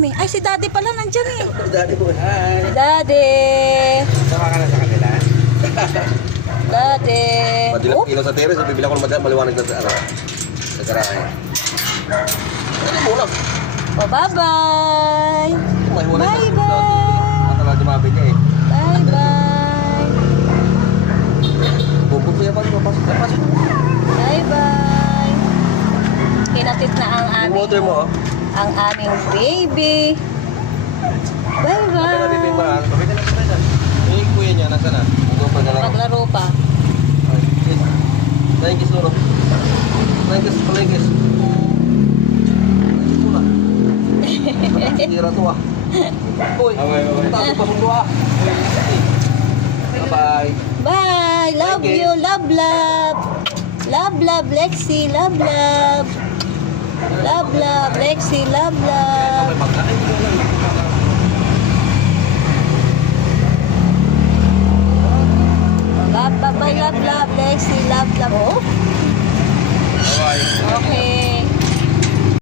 mami. Ay, si daddy pala nandyan eh. Daddy mo. Hi. Daddy. Sama ka na sa kanila. Daddy. Madilang kilo sa teres, bibili ako ng maliwanag na sa garahe. Ano mo lang? Oh, bye-bye. Bye-bye. Matagal dumabi niya eh. Bye-bye. Bubog siya pa, papasok na pasok. Bye-bye. Kinatid na ang Yung aming, motor mo, oh. ang aming baby. Ano na bibig Bye-bye. ba? Pabili na sa dyan. Yung kuya niya, nasa na? Ito pa na lang. Maglaro pa. Thank you, Suro. Thank you, Palengkes. Thank you, na. Tira to ah. Uy, taso pa mundo ah. Bye-bye. Bye. Love Thank you. you. Love, love. Love, love, Lexi. Love, love. Love, love, Lexi. Love, love. Love, bye, love, love, Lexi. Love, love. Oh.